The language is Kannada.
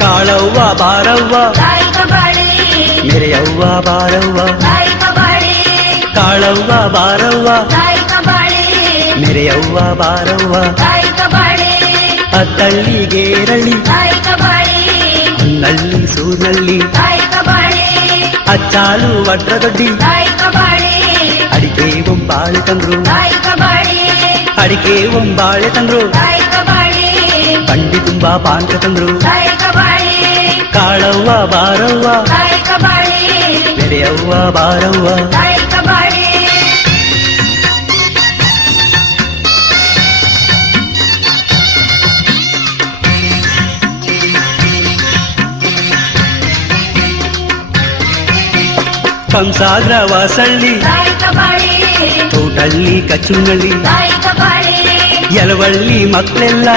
ಕಾಳವ್ವ ಬಾರವ್ವ ಮೆರೆಯವ್ವ ಬಾರವ್ವ ಕಾಳವ್ವ ಬಾರವ್ವ ಮೆರೆಯವ್ವ ಬಾರವ್ವ ಅತ್ತಳ್ಳಿ ಗೇರಳ್ಳಿ ಹೊನ್ನಳ್ಳಿ ಸೂರ್ನಳ್ಳಿ ಅಚ್ಚಾಲು ವಡ್ರದೊಡ್ಡಿ ಅಡಿಕೆ ಒಂಬಾಳೆ ತಂದ್ರು ಅಡಿಕೆ ಒಂಬಾಳೆ ತಂದ್ರು ಬಂಡಿ ತುಂಬಾ ಪಾನ್ಕ ತಂದ್ರು ಕಾಳವ್ವ ಬಾರವ್ವ ಮೆರೆಯವ್ವ ಬಾರವ್ವ ಕಂಸಾಗ್ರ ವಾಸಳ್ಳಿ ತೋಟಳ್ಳಿ ಕಚ್ಚುನಳ್ಳಿ ಯಲವಳ್ಳಿ ಮಕ್ಕಳೆಲ್ಲ